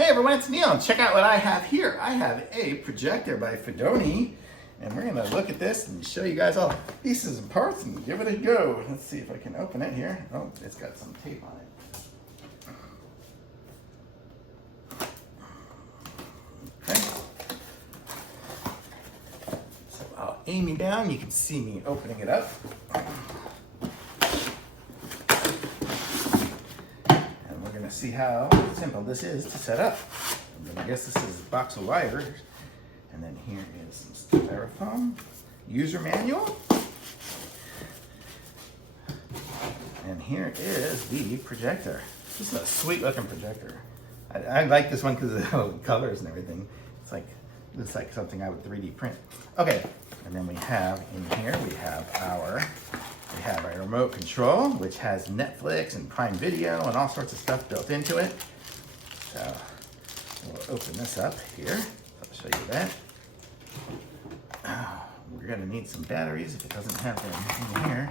Hey everyone, it's Neil, and check out what I have here. I have a projector by FUDONI, and we're gonna look at this and show you guys all the pieces and parts and give it a go. Let's see if I can open it here. Oh, it's got some tape on it. Okay. So I'll aim you down, you can see me opening it up. See how simple this is to set up. I guess this is a box of wires, and then here is some styrofoam, user manual, and here is the projector. This is a sweet looking projector. I like this one because of the colors and everything. Looks like something I would 3D print. Okay, and then we have in here we have our remote control, which has Netflix and Prime Video and all sorts of stuff built into it. So we'll open this up here. I'll show you that. We're gonna need some batteries if it doesn't have them in here.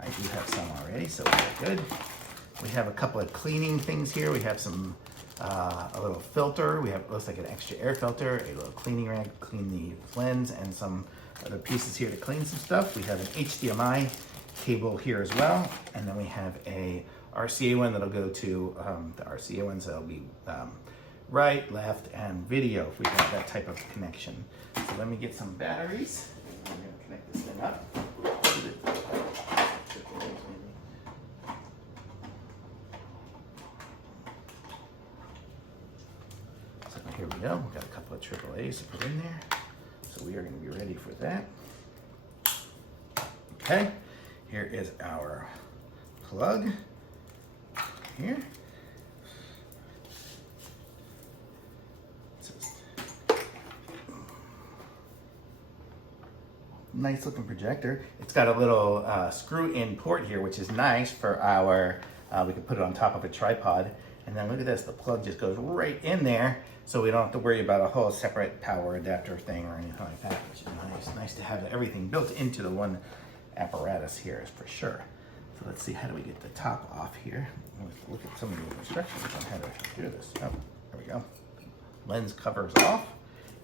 I do have some already, so we're good. We have a couple of cleaning things here. We have some a little filter. We have, looks like an extra air filter, a little cleaning rag to clean the lens, and some other pieces here to clean some stuff. We have an HDMI cable here as well, and then we have a RCA one that'll go to the RCA ones that'll be right, left, and video if we have that type of connection. So let me get some batteries. I'm going to connect this thing up. So here we go. We've got a couple of AAAs to put in there. So we are going to be ready for that. Okay, here is our plug here. Nice looking projector. It's got a little screw-in port here, which is nice for our, we can put it on top of a tripod. And then look at this, the plug just goes right in there, so we don't have to worry about a whole separate power adapter thing or anything like that, which is nice. Nice to have everything built into the one apparatus here, is for sure. So let's see, how do we get the top off here? Let's look at some of the instructions on how to do this. Oh, there we go. Lens covers off,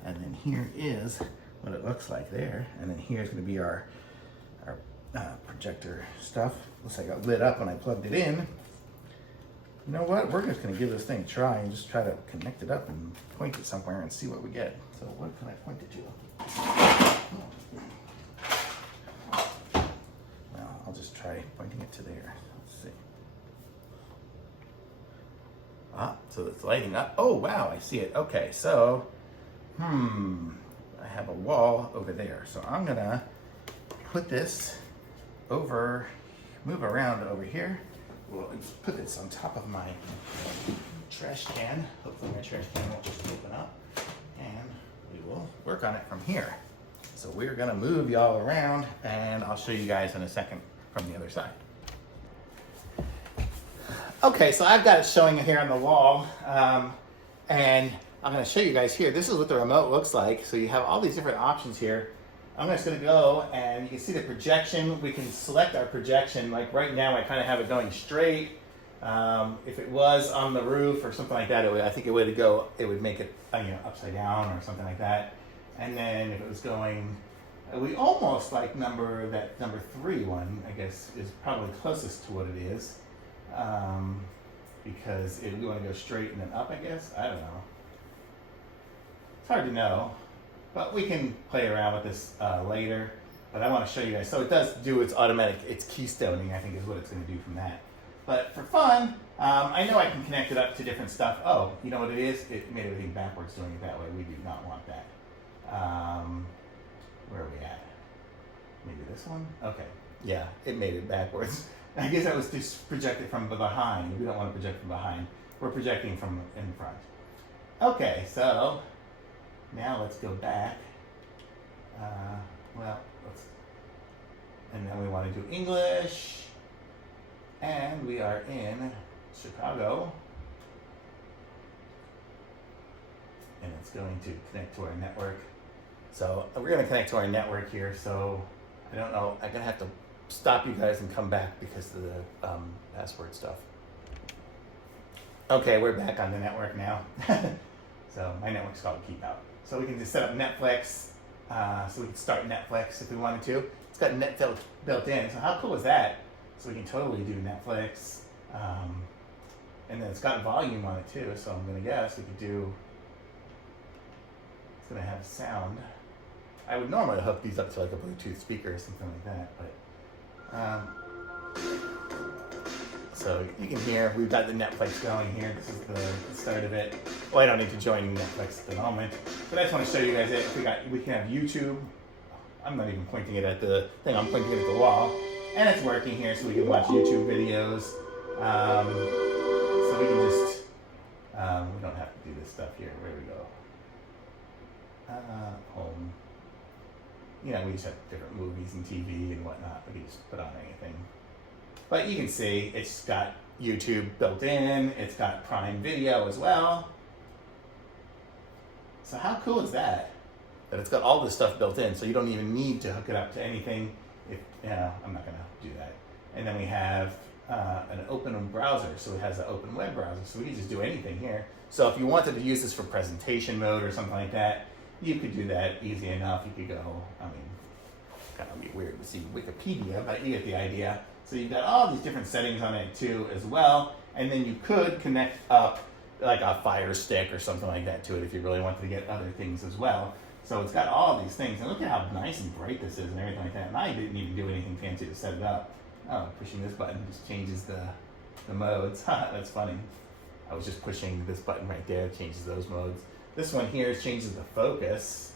and then here is what it looks like there. And then here's going to be our projector stuff. Looks like it lit up when I plugged it in. You know what? We're just going to give this thing a try and just try to connect it up and point it somewhere and see what we get. So what can I point it to? Well, I'll just try pointing it to there. Let's see. Ah, so it's lighting up. Oh, wow, I see it. Okay, so, I have a wall over there. So I'm going to put this over, move around over here. Well, let's put this on top of my trash can. Hopefully my trash can won't just open up. And we will work on it from here. So we're gonna move y'all around, and I'll show you guys in a second from the other side. Okay, so I've got it showing here on the wall. And I'm gonna show you guys here. This is what the remote looks like. So you have all these different options here. I'm just gonna go, and you can see the projection. We can select our projection. Like right now, I kind of have it going straight. If it was on the roof or something like that, I think it would go. It would make it, upside down or something like that. And then if it was going, we almost like number 3 one. I guess is probably closest to what it is, because we want to go straight and then up. I guess I don't know. It's hard to know. But we can play around with this later. But I want to show you guys. So it does do its automatic, it's keystoning, I think is what it's going to do from that. But for fun, I know I can connect it up to different stuff. Oh, you know what it is? It made everything backwards doing it that way. We do not want that. Where are we at? Maybe this one? Okay. Yeah, it made it backwards. I guess that was just projected from behind. We don't want to project from behind. We're projecting from in front. Okay, so now let's go back. And then we want to do English. And we are in Chicago. And it's going to connect to our network. So we're going to connect to our network here. So I don't know. I'm going to have to stop you guys and come back because of the password stuff. Okay, we're back on the network now. So my network's called Keep Out. So we can just set up Netflix. So we can start Netflix if we wanted to. It's got net built in. So how cool is that? So we can totally do Netflix. And then it's got volume on it too. So I'm gonna guess we could do, it's gonna have sound. I would normally hook these up to like a Bluetooth speaker or something like that, but so you can hear we've got the Netflix going here. This is the start of it. Well, I don't need to join Netflix at the moment, but I just want to show you guys it. We can have YouTube. I'm not even pointing it at the thing. I'm pointing it at the wall, and it's working here, so we can watch YouTube videos. So we can just we don't have to do this stuff here. Where we go? Home. You know, we just have different movies and TV and whatnot. We can just put on anything. But you can see it's got YouTube built in. It's got Prime Video as well. So how cool is that? That it's got all this stuff built in, so you don't even need to hook it up to anything. If I'm not gonna do that. And then we have an open browser, so it has an open web browser, so we can just do anything here. So if you wanted to use this for presentation mode or something like that, you could do that easy enough. You could go, I mean, it's kind of be weird to see Wikipedia, but you get the idea. So you've got all these different settings on it too as well. And then you could connect up like a Fire Stick or something like that to it if you really wanted to get other things as well. So it's got all these things. And look at how nice and bright this is and everything like that. And I didn't even do anything fancy to set it up. Oh, pushing this button just changes the modes. That's funny. I was just pushing this button right there, changes those modes. This one here changes the focus,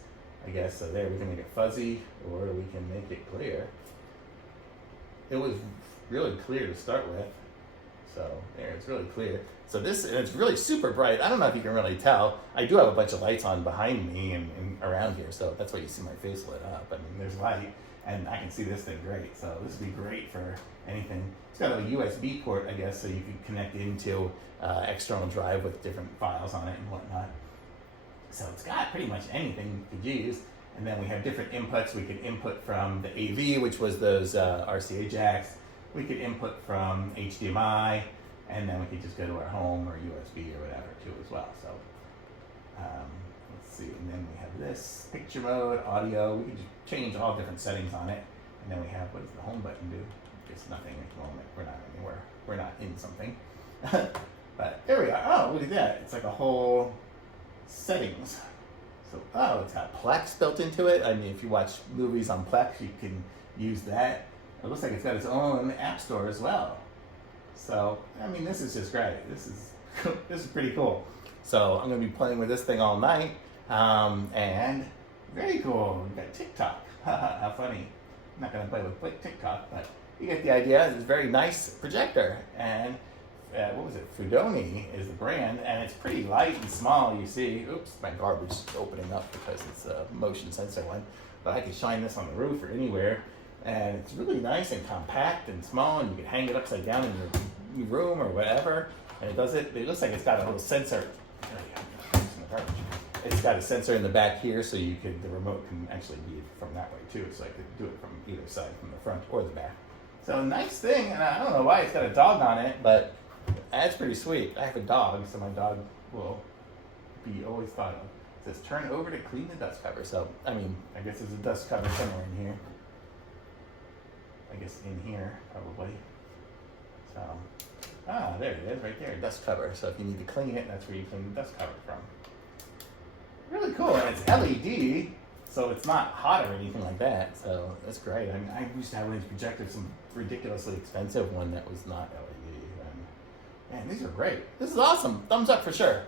I guess. So there, we can make it fuzzy or we can make it clear. It was really clear to start with. So there, it's really clear. So this, and it's really super bright. I don't know if you can really tell. I do have a bunch of lights on behind me and around here, so that's why you see my face lit up. I mean, there's light, and I can see this thing great. So this would be great for anything. It's got a USB port, I guess, so you can connect into external drive with different files on it and whatnot. So it's got pretty much anything you could use. And then we have different inputs. We could input from the AV, which was those RCA jacks. We could input from HDMI, and then we could just go to our home or USB or whatever too as well. So let's see, and then we have this picture mode, audio. We could just change all different settings on it. And then we have, what does the home button do? Just nothing at the moment. We're not anywhere. We're not in something. But there we are. Oh, look at that. It's like a whole settings. So, oh, it's got Plex built into it. I mean, if you watch movies on Plex, you can use that. It looks like it's got its own app store as well. So, I mean, this is just great. This is pretty cool. So I'm gonna be playing with this thing all night. And very cool. We've got TikTok. How funny. I'm not gonna play with TikTok, but you get the idea. It's a very nice projector. And what was it? FUDONI is the brand, and it's pretty light and small. You see, oops, my garbage is opening up because it's a motion sensor one. But I can shine this on the roof or anywhere, and it's really nice and compact and small, and you can hang it upside down in your room or whatever. And it does it. It looks like it's got a little sensor. It's got a sensor in the back here, so the remote can actually be from that way too. So I could do it from either side, from the front or the back. So nice thing, and I don't know why it's got a dog on it, but that's pretty sweet. I have a dog, so my dog will be always thought of. It says, turn over to clean the dust cover. So, I mean, I guess there's a dust cover somewhere in here. I guess in here, probably. So, there it is, right there, dust cover. So if you need to clean it, that's where you clean the dust cover from. Really cool, and it's LED, so it's not hot or anything like that. So that's great. I mean, I used to have one of these projectors, some ridiculously expensive one that was not LED. Man, these are great. This is awesome. Thumbs up for sure.